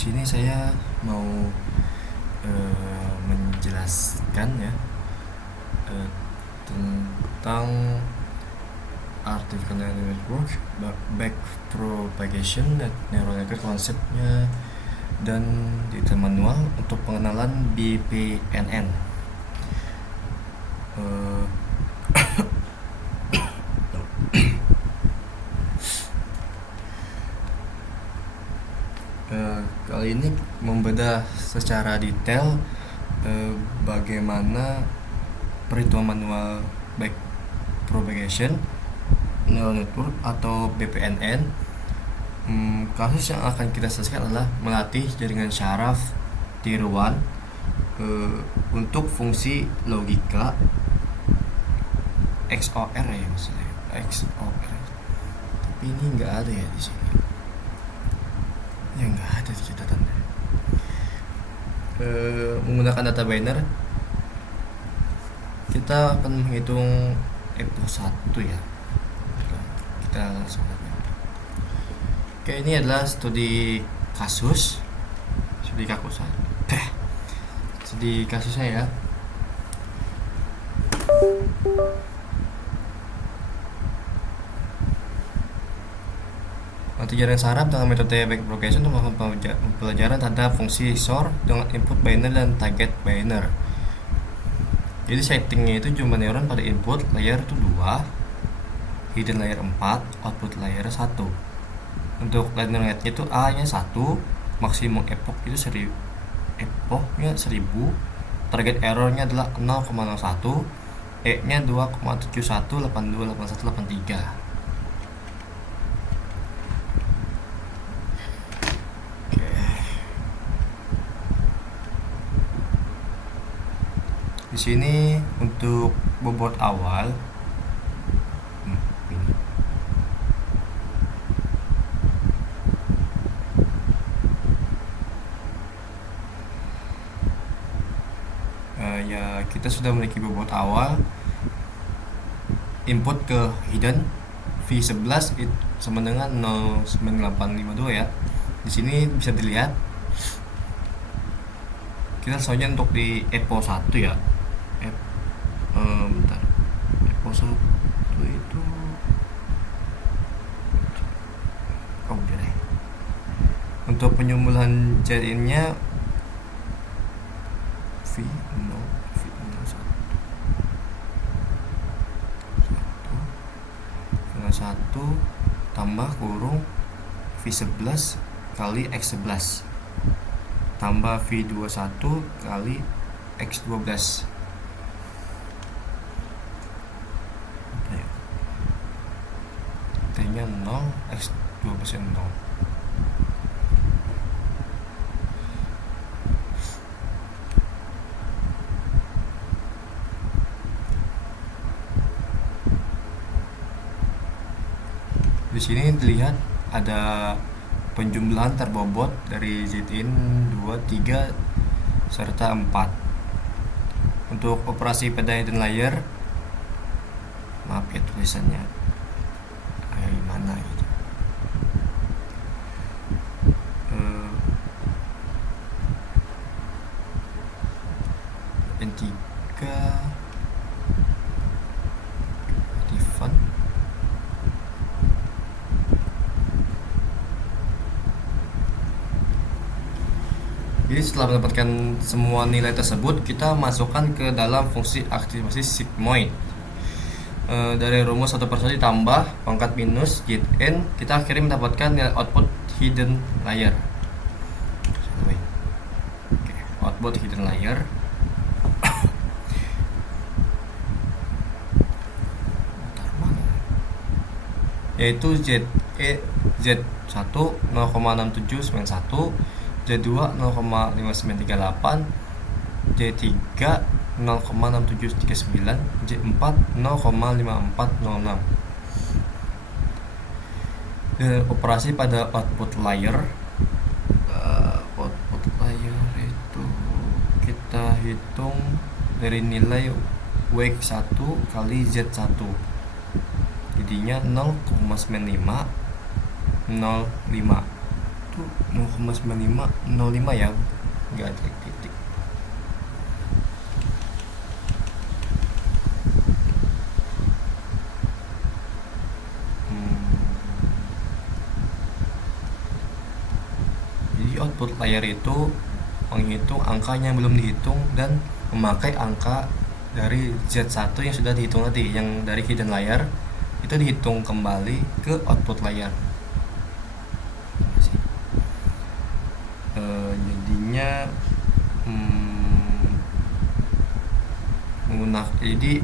sini saya mau menjelaskan ya tentang artificial neural network, backpropagation neural network konsepnya, dan detail manual untuk pengenalan BPNN. Kali ini membedah secara detail bagaimana perhitungan manual backpropagation neural network atau BPNN. Kasus yang akan kita selesaikan adalah melatih jaringan syaraf tiruan untuk fungsi logika XOR ya maksudnya XOR, tapi ini nggak ada ya di sini. Ya nggak ada di catatannya. Menggunakan data binary kita akan menghitung epoch 1 ya. Kita langsung aja. Oke, ini adalah studi kasusnya ya. Melatih jaringan saraf dengan metode backpropagation untuk melakukan pelajaran terhadap fungsi XOR dengan input binary dan target binary. Jadi settingnya itu jumlah neuron pada input layer itu 2, hidden layer 4, output layer 1. Untuk linear rate-nya itu A nya 1, maksimum epoch itu 1000, target error-nya adalah 0,01, E nya 2,71828183. Di sini untuk bobot awal ya kita sudah memiliki bobot awal input ke hidden V11 itu sama dengan 09852 ya. Di sini bisa dilihat kita soalnya untuk di epoch 1 ya. Bentar. Epoch 1 itu untuk penyumbuhan jarinnya V01 tambah kurung V11 kali X11 tambah V21 kali X12. T-nya 0, X12 nya 0. Di sini dilihat ada penjumlahan terbobot dari ZIN 2, 3 serta 4. Untuk operasi pada hidden layer, maaf ya tulisannya mana gitu. N3 Rifan. Jadi setelah mendapatkan semua nilai tersebut, kita masukkan ke dalam fungsi aktivasi sigmoid. Dari rumus 1/1 ditambah pangkat minus ZN, kita akhirnya mendapatkan nilai output hidden layer. Output hidden layer yaitu Z1 0,6791, Z2 0,5938, Z3 0,6739, Z4 0,5406. Dan operasi pada output layer itu kita hitung dari nilai W1 kali Z1, jadinya 0,9505. Itu itu 0,9505 ya, nggak ada titik. Jadi output layer itu menghitung angkanya belum dihitung dan memakai angka dari Z1 yang sudah dihitung tadi, yang dari hidden layer itu dihitung kembali ke output layer. Jadinya jadi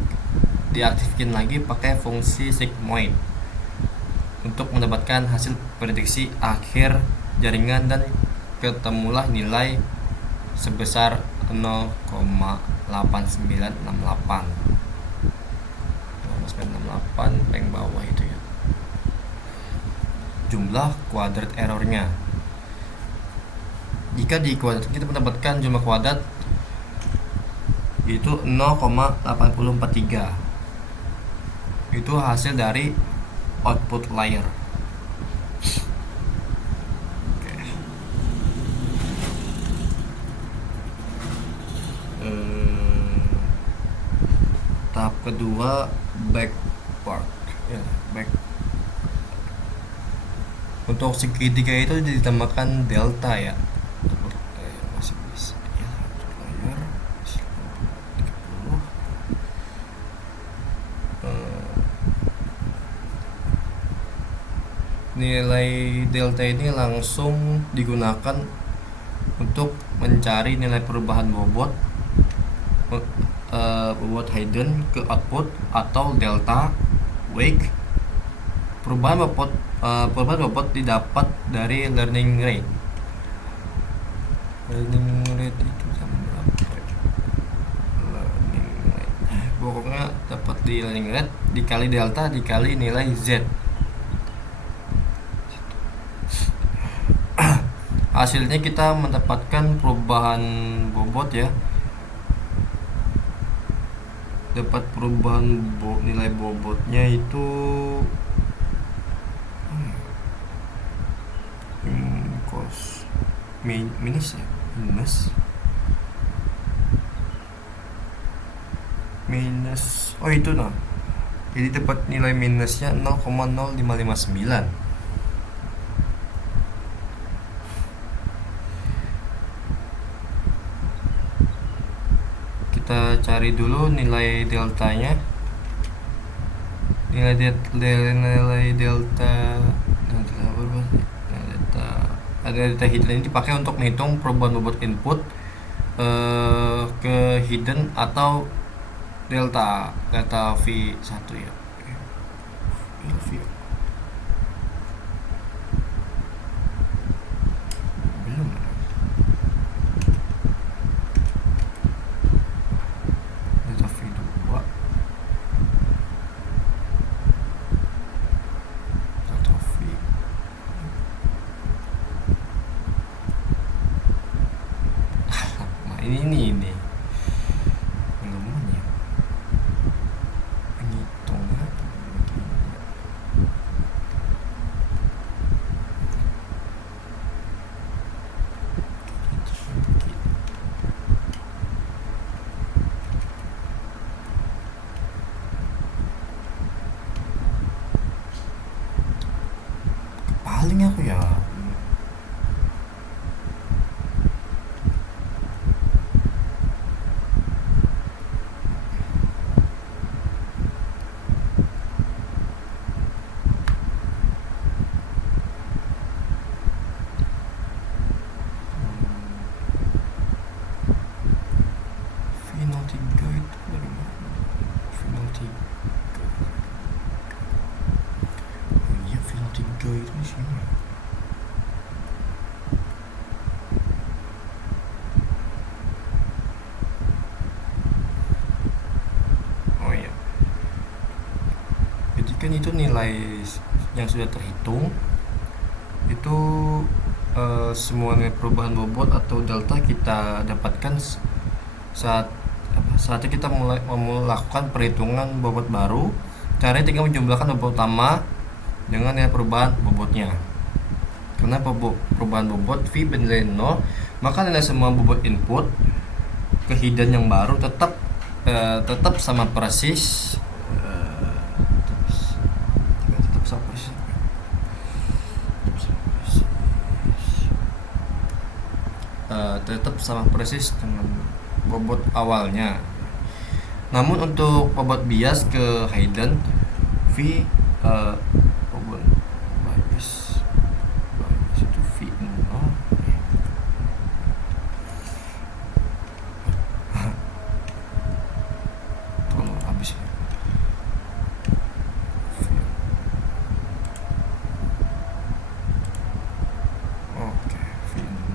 diaktifkan lagi pakai fungsi sigmoid untuk mendapatkan hasil prediksi akhir jaringan, dan ketemulah nilai sebesar 0,8968 paling bawah itu ya. Jumlah kuadrat errornya, jika di kuadrat kita mendapatkan jumlah kuadrat itu 0,8043, itu hasil dari output layer. Tahap kedua backward ya, untuk segitiga itu ditambahkan delta ya. Masih bisa ya, layar 30. Nilai delta ini langsung digunakan untuk mencari nilai perubahan bobot hidden ke output, atau delta wake. Perubahan bobot didapat dari learning rate. Learning rate itu sama berapa? Learning rate, pokoknya dapat di learning rate dikali delta dikali nilai Z. Hasilnya kita mendapatkan perubahan bobot ya, dapat perubahan nilai bobotnya itu minus ya, minus oh itu nah, jadi dapat nilai minusnya 0,0559. Kita cari dulu nilai deltanya. Nilai delta hidden ini dipakai untuk menghitung perubahan bobot input ke hidden atau delta V1 ya. Belum delta V2, delta V. Nah ini belum ya, menghitungnya paling aku ya. Final 3 itu dari mana? Final 3. Oh iya, final 3 itu di sini. Oh iya. Jadi kan itu nilai yang sudah terhitung itu, semua nilai perubahan bobot atau delta kita dapatkan saatnya kita mulai melakukan perhitungan bobot baru. Caranya tinggal menjumlahkan bobot utama dengan nilai perubahan bobotnya. karena perubahan bobot V bernilai 0, maka nilai semua bobot input ke hidden yang baru tetap sama persis tetap sama persis tetap sama persis dengan bobot awalnya. Namun untuk bobot bias ke hidden V bobot bias itu V0 tolong habis ya. Oke, V0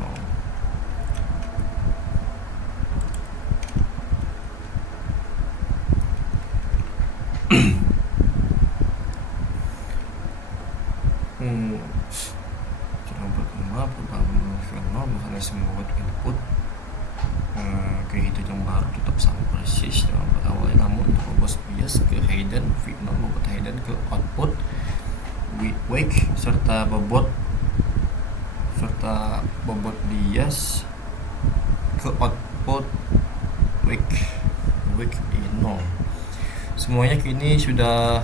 perubahan mekanisme bobot input ke hidden yang baru tetap sama persis dengan bobot awalnya, namun untuk bobot bias ke hidden V0 bobot hidden ke output wake serta bobot bias ke output wake I0 semuanya kini sudah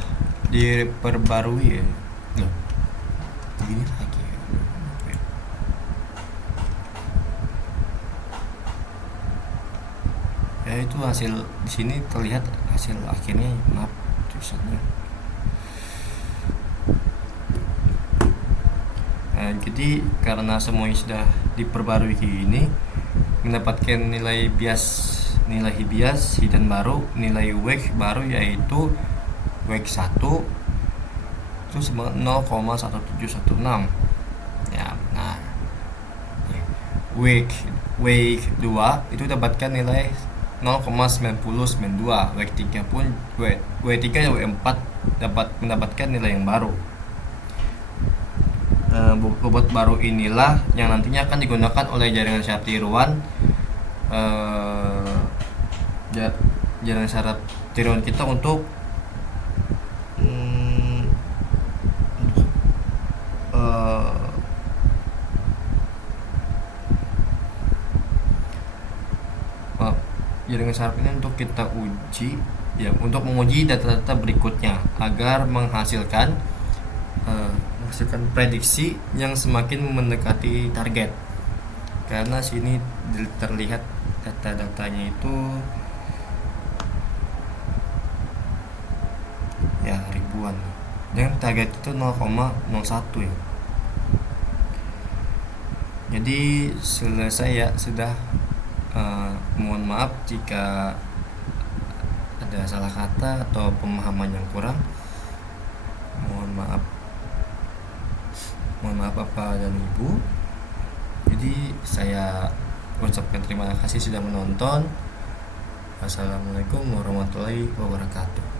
diperbarui ya. Loh, begini lagi ya, itu hasil di sini terlihat hasil akhirnya, maaf tulisannya. Jadi karena semuanya sudah diperbarui ini, mendapatkan nilai bias hidden baru, nilai wake baru yaitu wake 1 itu sama 0,1716 ya benar. Wake 2 itu dapatkan nilai 0,9092. wake 3 pun wake 3 dan wake 4 dapat mendapatkan nilai yang baru. Bobot baru inilah yang nantinya akan digunakan oleh jaringan syaraf tiruan jaringan syaraf tiruan kita untuk jaringan syaraf ini untuk kita uji ya, untuk menguji data-data berikutnya agar menghasilkan prediksi yang semakin mendekati target. Karena sini terlihat data-datanya itu ya ribuan dan target itu 0,01 ya. Jadi selesai ya, sudah. Mohon maaf jika ada salah kata atau pemahaman yang kurang. Mohon maaf Bapak dan Ibu. Jadi saya ucapkan terima kasih sudah menonton. Wassalamualaikum warahmatullahi wabarakatuh.